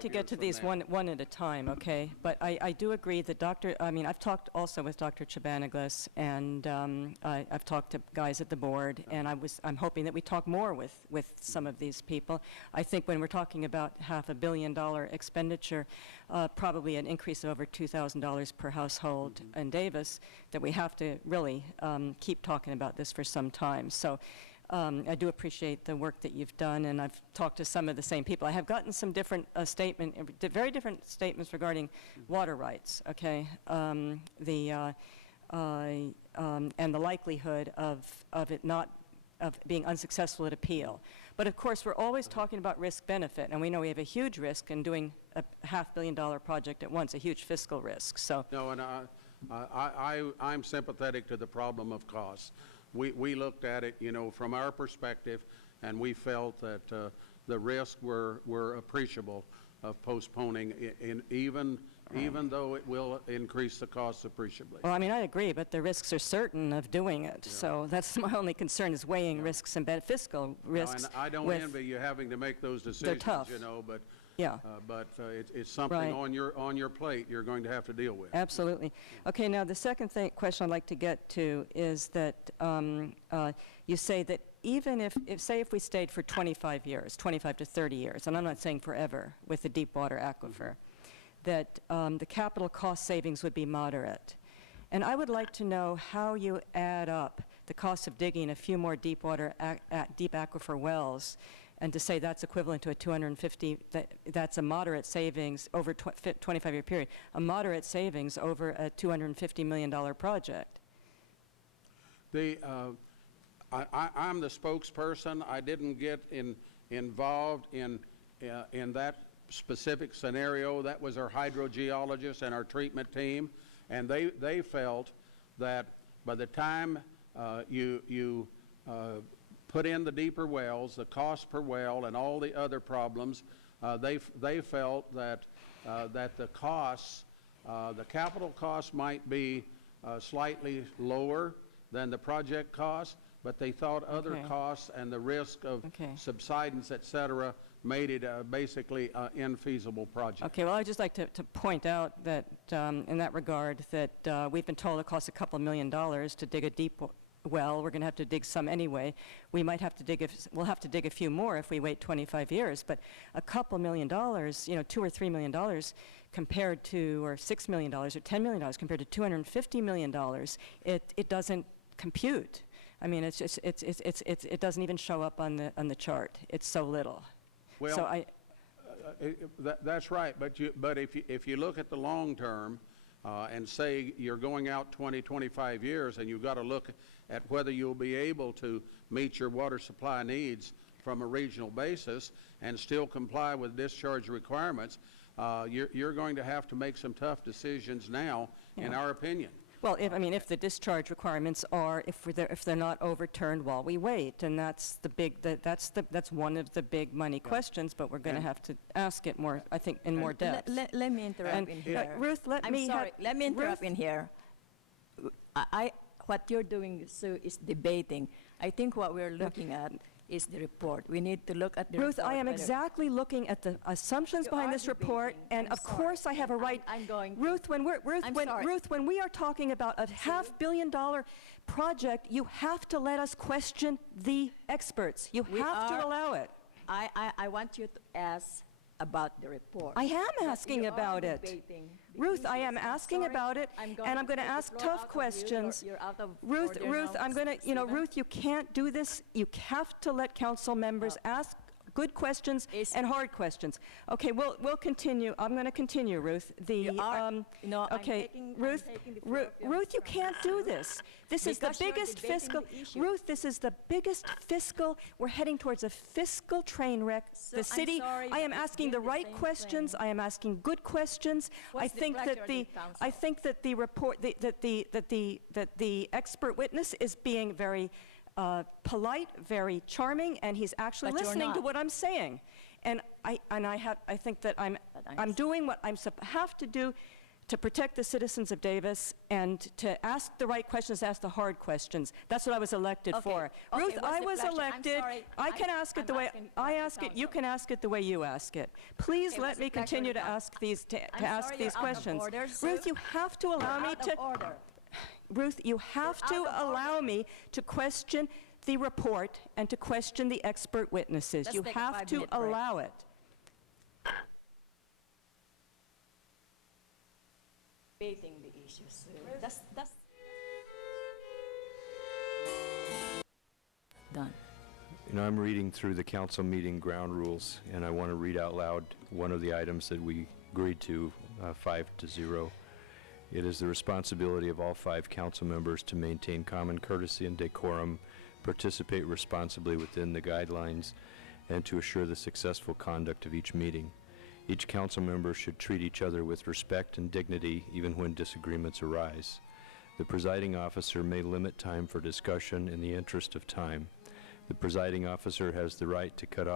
to get to these one at a time, okay? But I do agree that I've talked also with Dr. Chabanaglis, and I've talked to guys at the board, and I'm hoping that we talk more with some of these people. I think when we're talking about $500 million expenditure, probably an increase of over $2,000 per household in Davis, that we have to really keep talking about this for some time. So I do appreciate the work that you've done, and I've talked to some of the same people. I have gotten some different very different statements regarding water rights, okay, and the likelihood of being unsuccessful at appeal. But of course, we're always talking about risk-benefit, and we know we have a huge risk in doing a $500 million project at once, a huge fiscal risk. So no, and I'm sympathetic to the problem of cost. We looked at it, you know, from our perspective, and we felt that the risks were appreciable of postponing, even though it will increase the cost appreciably. Well, I mean, I agree, but the risks are certain of doing it. Yeah. So that's my only concern, is weighing risks and fiscal risks. No, and I don't envy you having to make those decisions. They're tough. You know, but yeah, it's something on your plate you're going to have to deal with. Absolutely. Okay. Now the second question I'd like to get to is that you say that even if we stayed for 25 years, 25 to 30 years, and I'm not saying forever with the deep water aquifer, that the capital cost savings would be moderate. And I would like to know how you add up the cost of digging a few more deep aquifer wells, and to say that's equivalent to a 250, that's a moderate savings over a 25-year period, a moderate savings over a $250 million project. I'm the spokesperson. I didn't get involved in that specific scenario. That was our hydrogeologist and our treatment team, and they felt that by the time you put in the deeper wells, the cost per well, and all the other problems, they felt that the costs, the capital costs might be slightly lower than the project cost, but they thought other costs and the risk of subsidence, et cetera, made it basically an infeasible project. Okay, well, I'd just like to point out that in that regard that we've been told it costs a couple $1 million to dig a deep well. We're going to have to dig some anyway. We might have to we'll have to dig a few more if we wait 25 years, but a couple $1 million, you know, $2 or $3 million compared to, or $6 million or $10 million compared to $250 million, it doesn't compute. I mean, it's just, it doesn't even show up on the chart. It's so little. Well, so that's right. But if you look at the long term, and say you're going out 20, 25 years, and you've got to look at whether you'll be able to meet your water supply needs from a regional basis and still comply with discharge requirements, you're going to have to make some tough decisions now, in our opinion. Well, if the discharge requirements are, if they're not overturned while we wait, and that's one of the big money questions, but we're going to have to ask it more, I think, in more depth. Let me interrupt in here. Ruth, let me interrupt in here. What you're doing, Sue, is debating. I think what we're looking at is the report. We need to look at the Ruth, report. I am exactly looking at the assumptions behind this report, and of course I have a right. I'm going. Ruth, when we are talking about a $500 million project, you have to let us question the experts. You have to allow it. I want you to ask about the report. I am asking about it. Ruth, I am asking about it, and I'm going to ask tough questions. Ruth, I'm going to, Ruth, you can't do this. You have to let council members ask good questions and hard questions. Okay, we'll continue. I'm going to continue, Ruth. Ruth, you can't do this. This is the biggest fiscal. Ruth, this is the biggest fiscal. We're heading towards a fiscal train wreck. The city. I am asking the right questions. I am asking good questions. I think that the report, that the expert witness is being very polite, very charming, and he's actually listening to what I'm saying. And I think that I'm doing what I have to do to protect the citizens of Davis and to ask the right questions, ask the hard questions. That's what I was elected Okay. for. Okay, Ruth, what's I the was pleasure? I'm elected. sorry. I can ask it I'm the way asking I the ask it. You council. can ask it the way you ask it. Please Okay, let what's me the pleasure continue of to the ask these I'm ask sorry, these you're out of questions. order, Sue. Ruth, you have to allow me Out to. of order. Ruth, you have You're to out of allow order. me to question the report and to question the expert witnesses. Let's You take a have to 5-minute break. allow it. Debating the issue, Sue. That's done. You know, I'm reading through the council meeting ground rules, and I want to read out loud one of the items that we agreed to, 5-0. It is the responsibility of all 5 council members to maintain common courtesy and decorum, participate responsibly within the guidelines, and to assure the successful conduct of each meeting. Each council member should treat each other with respect and dignity, even when disagreements arise. The presiding officer may limit time for discussion in the interest of time. The presiding officer has the right to cut off